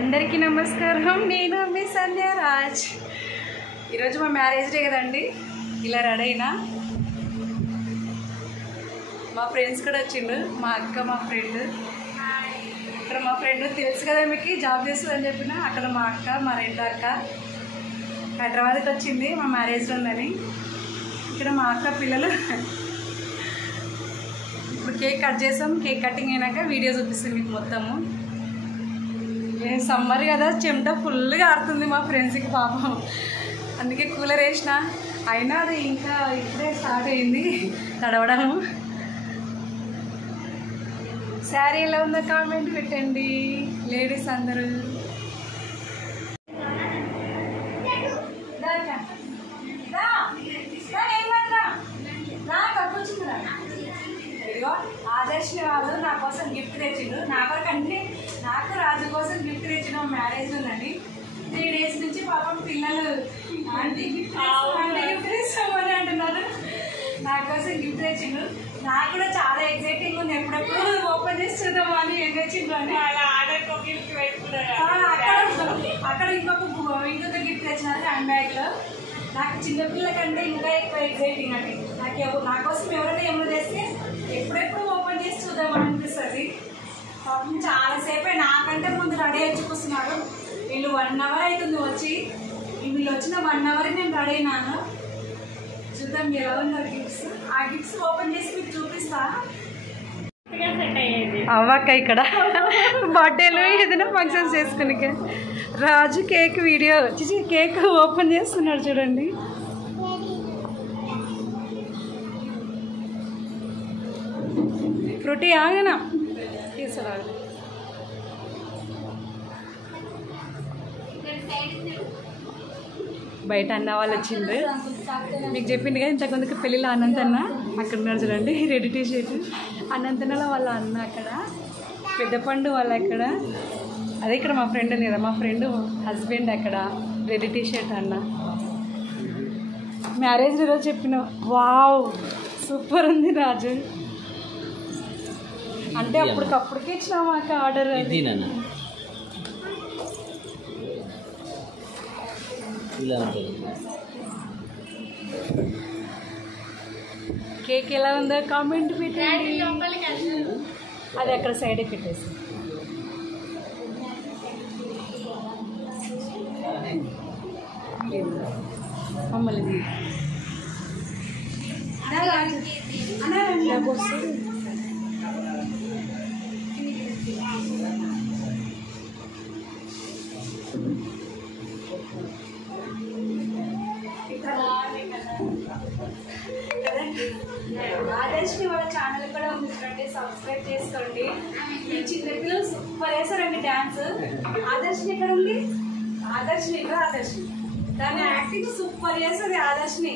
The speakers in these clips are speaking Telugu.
అందరికీ నమస్కారం. నేను మీ సంధ్య రాజ్. ఈరోజు మా మ్యారేజ్ డే కదండి. ఇలా రెడీ అయినా మా ఫ్రెండ్స్ కూడా వచ్చిండు. మా అక్క, మా ఫ్రెండ్. ఇక్కడ మా ఫ్రెండ్ తెలుసు కదా మీకు, జాబ్ చేస్తుందని చెప్పిన. అక్కడ మా అక్క, మా రెండో అక్క హైదరాబాద్కి వచ్చింది మా మ్యారేజ్ ఉందని. ఇక్కడ మా అక్క పిల్లలు. ఇప్పుడు కేక్ కట్ చేసాం. కేక్ కటింగ్ అయినాక వీడియో చూపిస్తాం మీకు మొత్తము. సమ్మర్ కదా, చెమట ఫుల్గా ఆడుతుంది మా ఫ్రెండ్స్కి పాపం. అందుకే కూలర్ వేసిన. అయినా అది ఇంకా ఇప్పుడే స్టార్ట్ అయింది తడవడము. శారీ ఎలా ఉందో కామెంట్ పెట్టండి లేడీస్ అందరూ. ఆదర్శి వాళ్ళు నా కోసం గిఫ్ట్ తెచ్చిండు. నాకు రాజు కోసం గిఫ్ట్ తెచ్చిన మ్యారేజ్ ఉందండి. 3 days నుంచి పాపం పిల్లలు ఆంటీ గిఫ్ట్ తీసుకోమని అంటున్నారు. నా కోసం గిఫ్ట్ తెచ్చిండు. నాకు కూడా చాలా ఎక్సైటింగ్ ఉంది. ఎప్పుడెప్పుడు ఓపెన్ చేసి చూద్దామా అని ఏం తెచ్చిండ్రు అని. అక్కడ ఇంకొక గిఫ్ట్ తెచ్చినారు హ్యాండ్ బ్యాగ్ లో. నాకు చిన్నపిల్లల కంటే ఇంకా ఎక్కువ ఎక్సైటింగ్ అండి. నా కోసం ఎవరైనా ఏమో చేస్తే ఎప్పుడెప్పుడు ఓపెన్ చేసి చూద్దామని అనిపిస్తుంది. పాపం చాలాసేపే నాకంటే ముందు రెడీ అయి చూపిస్తున్నారు. వీళ్ళు 1 hour అవుతుంది వచ్చి. వీళ్ళు వచ్చిన 1 hour నేను రెడీ అయినాను. చూద్దాం ఎలా ఉన్నారు గిఫ్ట్స్. ఆ గిఫ్ట్స్ ఓపెన్ చేసి మీకు చూపిస్తా. అవ్వక్క ఇక్కడ బర్త్డేలు ఏదైనా ఫంక్షన్స్ చేసుకుని రాజు కేక్ వీడియో కేక్ ఓపెన్ చేస్తున్నాడు చూడండి. ఫ్రూటీ ఆగనా తీసుకురాడు. బయట అన్న వాళ్ళు వచ్చిండ్రు. మీకు చెప్పింది కదా ఇంతకుముందుకు పెళ్ళిలో అనంతన్న అక్కడ ఉన్నారు చూడండి. రెడ్ టీషర్ట్ అనంతన్నలో వాళ్ళ అన్న అక్కడ. పెద్ద పండు వాళ్ళు అక్కడ. అదే ఇక్కడ మా ఫ్రెండ్ ఉంది కదా, మా ఫ్రెండ్ హస్బెండ్ అక్కడ రెడ్ టీషర్ట్ అన్న. మ్యారేజ్ రోజు చెప్పిన వావ్ సూపర్ ఉంది రాజు అంటే అప్పటికప్పుడికే ఇచ్చినాము అక్క ఆర్డర్. కేక్ ఎలా ఉందో కామెంట్ పెట్టండి. అది అక్కడ సైడ్ పెట్టేసి మమ్మల్ని ఆదర్శి వాళ్ళ ఛానల్ కూడా ఉంది చూడండి, సబ్స్క్రైబ్ చేసుకోండి. ఈ చిన్నపిల్లలు సూపర్ వేసారండి డ్యాన్స్. ఆదర్శిని ఎక్కడ ఉంది? ఆదర్శిని ఇక్కడ. ఆదర్శిని దాని యాక్టింగ్ సూపర్ చేస్తుంది. ఆదర్శిని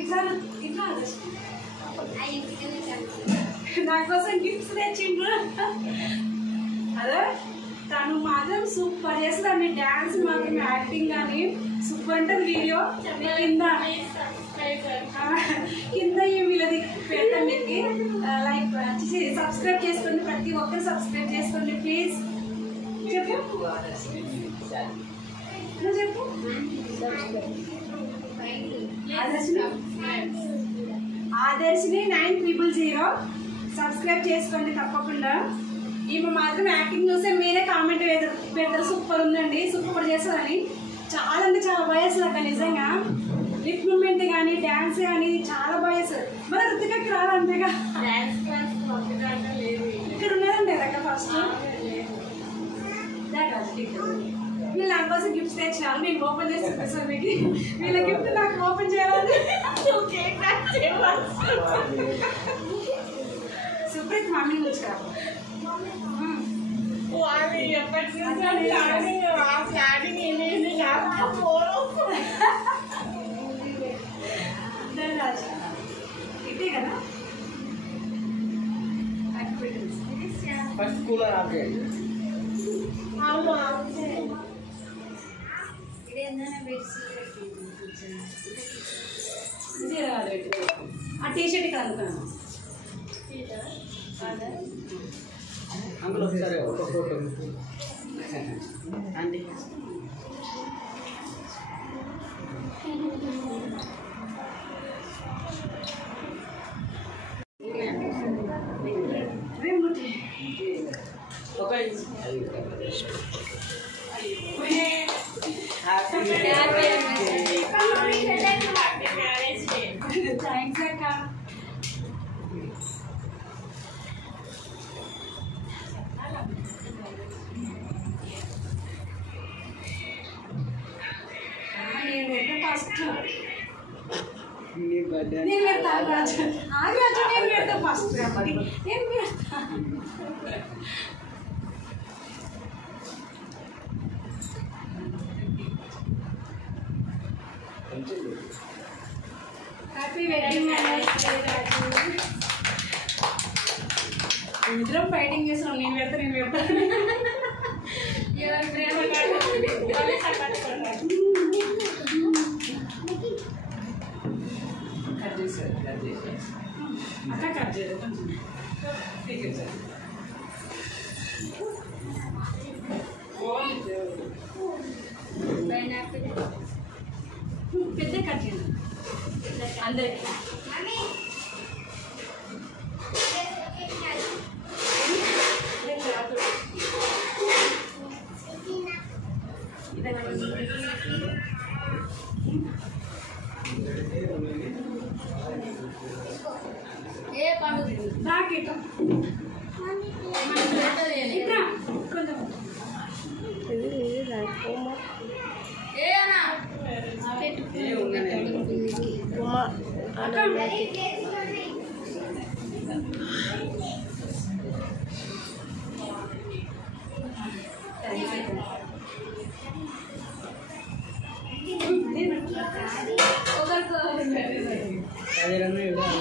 ఇట్లా ఇట్లా ఆదర్శిని నా కోసం గిఫ్ట్స్ తెచ్చిండ్రు. అదే తను మాత్రం సూపర్ చేస్తుంది. డ్యాన్స్ మాత్రం యాక్టింగ్ కానీ సూపర్ ఉంటుంది. వీడియో కింద వీళ్ళది పెడతాం మీకు. లైక్ సబ్స్క్రైబ్ చేసుకోండి. ప్రతి ఒక్కరు సబ్స్క్రైబ్ చేసుకోండి ప్లీజ్. చెప్పు చెప్పు. ఆదర్శిని 9000 సబ్స్క్రైబ్ చేసుకోండి తప్పకుండా. ఈమె మాత్రం యాక్టింగ్ చూస్తే మీరే కామెంట్ పెడతారు సూపర్ ఉందండి, సూపర్ చేస్తుందని. చాలా అంటే చాలా బాగా చేస్తుంది అక్క నిజంగా. లిప్ మూమెంట్ కానీ డ్యాన్స్ కానీ చాలా బాగా చేస్తుంది. మన రుతికకి రాదు అంతేగా. ఇక్కడ ఉన్నదండి అక్క ఫస్ట్. వీళ్ళు నా కోసం గిఫ్ట్స్ తెచ్చినారు. నేను ఓపెన్ చేసి చూపిస్తాను మీకు. వీళ్ళ గిఫ్ట్ నాకు ఓపెన్ చేయాలని. సుప్రీత్ మమ్మీ వచ్చా ఇటే కదా ఫస్ట్ కూలర్ ఆఫ్ చేయండి. ఆ టీషర్ట్ ఇక్కడ అనుకున్నాను. అందులో ఒకసారి ఒక ఫోటో అండి థ్యాంక్స్ అక్క. నేను ఫస్ట్ నేను పెడతా రాజు రాజు నేను పెడతా ఫస్ట్ నేను పెడతా. హ్యాపీ వెడ్డింగ్ యానివర్సరీ రాజు. ఇద్దరం ఫైటింగ్ చేస్తున్నాం. నేను పెడతా ఎవరి ప్రేమ అక్క కట్ చేయదు పెద్ద కట్ చేయండి అందరికి.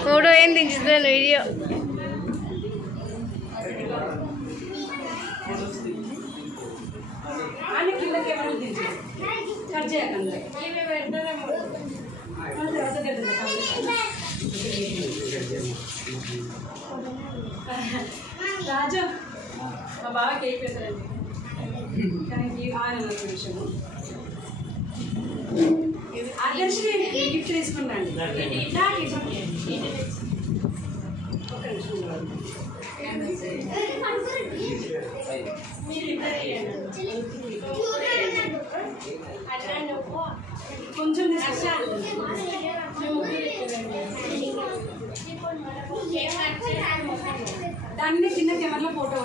ఫోటో ఏం దించుతున్నాను వీడియో. అని కిందకి ఏమైనా దించు కట్ చేయకండి. రాజు మా బాగా కేక్ పెట్టారండి. Thank you. ఆయన విషయము ఆదర్శి గిఫ్ట్ తీసుకున్నాండి. ఒక కొంచెం దాన్ని చిన్న కెమెరాలో ఫోటో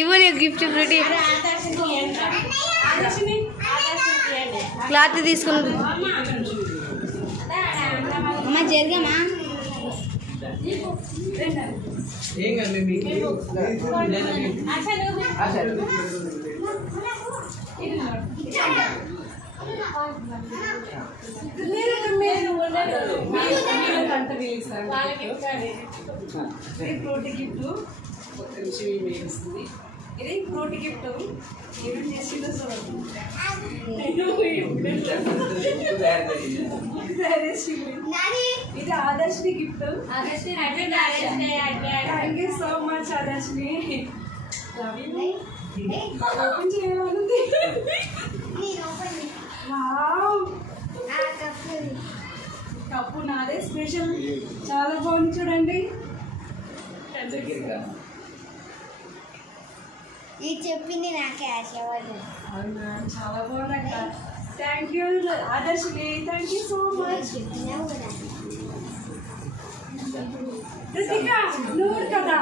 ఇవ్వు నీ గిఫ్ట్ ఫ్రూటీ క్లాత్ తీసుకుని అమ్మ జరగమా. ఫ్రూటీ గిఫ్ట్ ఒక నిమిషం వేస్తుంది. ఇది ఫ్రూటీ గిఫ్ట్ ఏమేమి చేసిందో ఇది Adarshini gift. Thank you so much Adarshini. Open చేయాలండి. కప్పు నాదే స్పెషల్. చాలా బాగుంది చూడండి. ఇది చెప్పింది నాకే ఆశీర్వాదం. అవునా చాలా బాగుంది. Thank you Adarshini. Thank you so much. Ritika నువ్వు కదా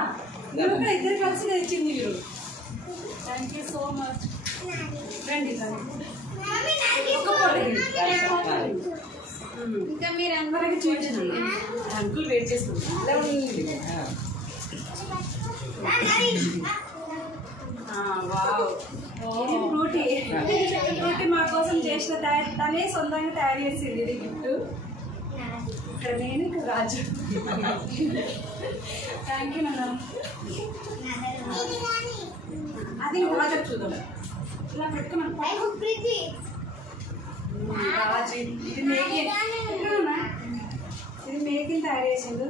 నువ్వు కూడా ఇద్దరు కలిసి తెచ్చింది మీరు. Thank you so much. రండి ఇంకా మీరు అందరికి చూపించండి. అంకుల్ వెయిట్ చేసుకుంటాం. ఇది ఫ్రూటీ. ఫ్రూటీ మా కోసం చేసిన తనే సొంతంగా తయారు చేసింది. ఇది గిఫ్ట్. ఇక్కడ నేను ఇక్కడ రాజు. థ్యాంక్ యూ నాన్న. అది వాటర్ చూద్దాం. ఇలా పెట్టుకున్నాను. రాజు ఇది మేకిన్ ఇది మేకిన్ తయారు చేసిండు.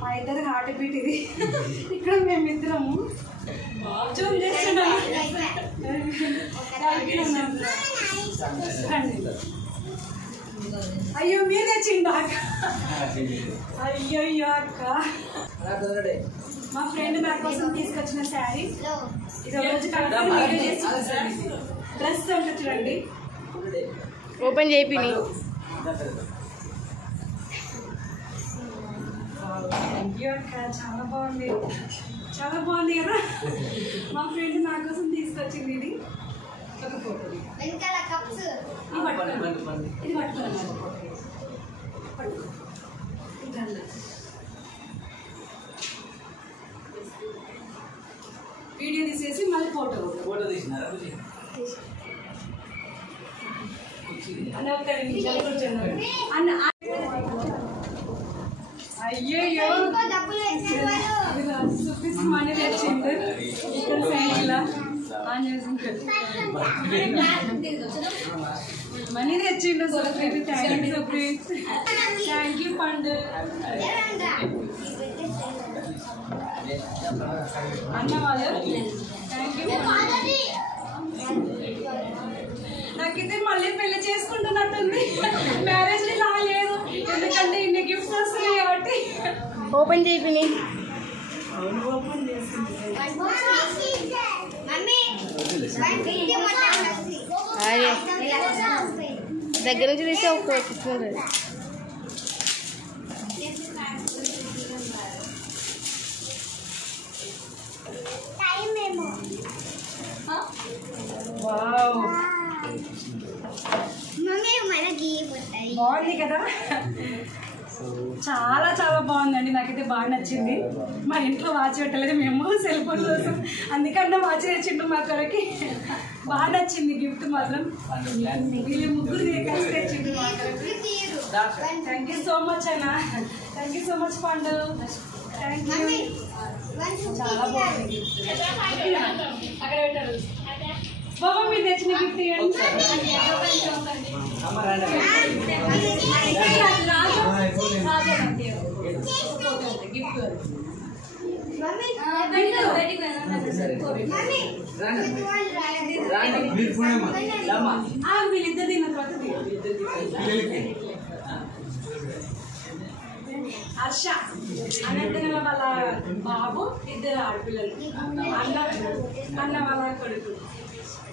మా ఇద్దరు హార్ట్ బీట్ ఇది. ఇక్కడ మేమిద్దరము జూమ్ చేస్తున్నాము. అయ్యో మీరు తెచ్చిండు అక్క. అయ్యో అక్క మా ఫ్రెండ్ నా కోసం తీసుకొచ్చిన శారీ ఇది రోజు డ్రెస్ అంటే చూడండి. ఓపెన్ చేయి. అయ్యో అక్క చాలా బాగుంది, చాలా బాగుంది కదా. మా ఫ్రెండ్ నా కోసం తీసుకొచ్చింది ఇది. ఒక ఫోటో ఇది వీడియో తీసేసి మళ్ళీ ఫోటో తీసినారా అన్న ఒక్క నిమిషాలు కూర్చున్నారు అన్న. అయ్యో చూపిస్తూ మనీ తెచ్చిండు. ఇక్కడ సైడ్లా మనీ తెచ్చిండు. Supreeth thank you Supreeth, thank you పండు. అన్న వాళ్ళు థ్యాంక్ యూ. నాకైతే మళ్ళీ పెళ్లి చేసుకుంటున్నట్టుంది. మ్యారేజ్ ఇలా లేదు, ఎందుకంటే ఇన్ని గిఫ్ట్స్ వస్తున్నాయి కాబట్టి. ఓపెన్ చేయి. ఓపెన్ చేస్తుంది. దగ్గర నుంచి తీస్తే ఒక బాగుంది కదా, చాలా చాలా బాగుందండి. నాకైతే బాగా నచ్చింది. మా ఇంట్లో వాచ్ పెట్టలేదు మేము సెల్ ఫోన్ కోసం, అందుకన్నా వాచ్ తెచ్చిండు మా కొరకి. బాగా నచ్చింది గిఫ్ట్ మాత్రం. వీళ్ళు ముగ్గురు కలిసి తెచ్చిండు మా కొరకి. థ్యాంక్ యూ సో మచ్ అన్న, థ్యాంక్ యూ సో మచ్ పండు, థ్యాంక్ యూ. చాలా బాగుంది. అక్కడ పెట్టారు బాబా మీరు తెచ్చిన గిఫ్ట్ ఇవ్వండి. వీళ్ళిద్దరు తిన్న తర్వాత హర్ష అనంతరం వాళ్ళ బాబు, ఇద్దరు ఆడపిల్లలు, అన్న వాళ్ళ కొడుకు.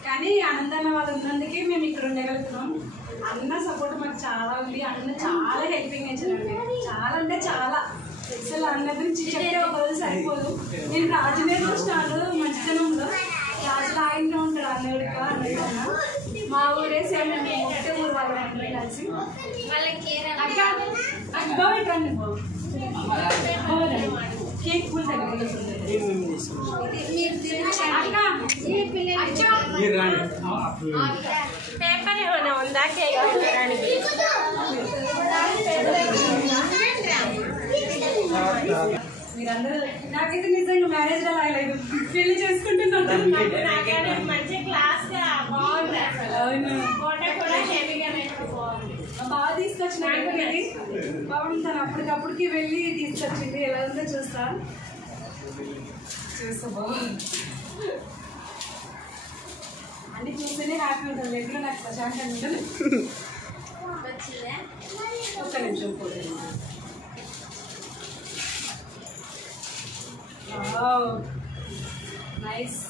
కానీ అనంతన్న వాళ్ళు ఉన్నందుకే మేము ఇక్కడ ఉండగలుగుతున్నాం. అన్న సపోర్ట్ మాకు చాలా ఉంది. అన్న చాలా హెల్పింగ్ నేచర్ అండి, చాలా అంటే చాలా. అసలు అన్న గురించి చెప్తే ఒక రోజు సరిపోదు. నేను రాజునే చూసినాడు మంచితనంలో. రాజులో ఆయనే ఉంటాడు అన్నయ్యడిక అన్న. మా ఊరే సేమ్ మేము ఒకటే ఊరు వాళ్ళు అందరూ కలిసి. అక్క అక్క బాబు రండి బాబు, కేక్ పూల్ దగ్గర పేపర్ ఏమైనా ఉందా కేక్ మీరందరూ. నాకైతే నిజంగా మ్యారేజ్ అలా లేదు, పెళ్లి చేసుకుంటున్నాను. మంచి క్లాస్ గా బాగుంది. అవును బాగా తీసుకొచ్చిన ఇది బాగుంది. తను అప్పటికప్పటికి వెళ్ళి తీసుకొచ్చింది. ఎలా ఉందో చూస్తా బాగుంది. అన్ని చూస్తేనే హ్యాపీ ఉంటుంది. లేదు నాకు ప్రశాంతంగా ఉంటుంది. ఒక్క నిమిషం నైస్,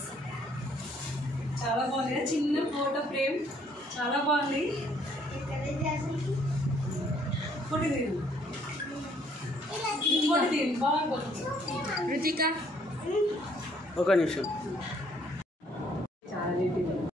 చాలా బాగుంది. చిన్న ఫోటో ఫ్రేమ్ చాలా బాగుంది. ఫోటో తీయండి, ఫోటో తీయండి బాగుంది. రుచిక ఒక నిమిషం.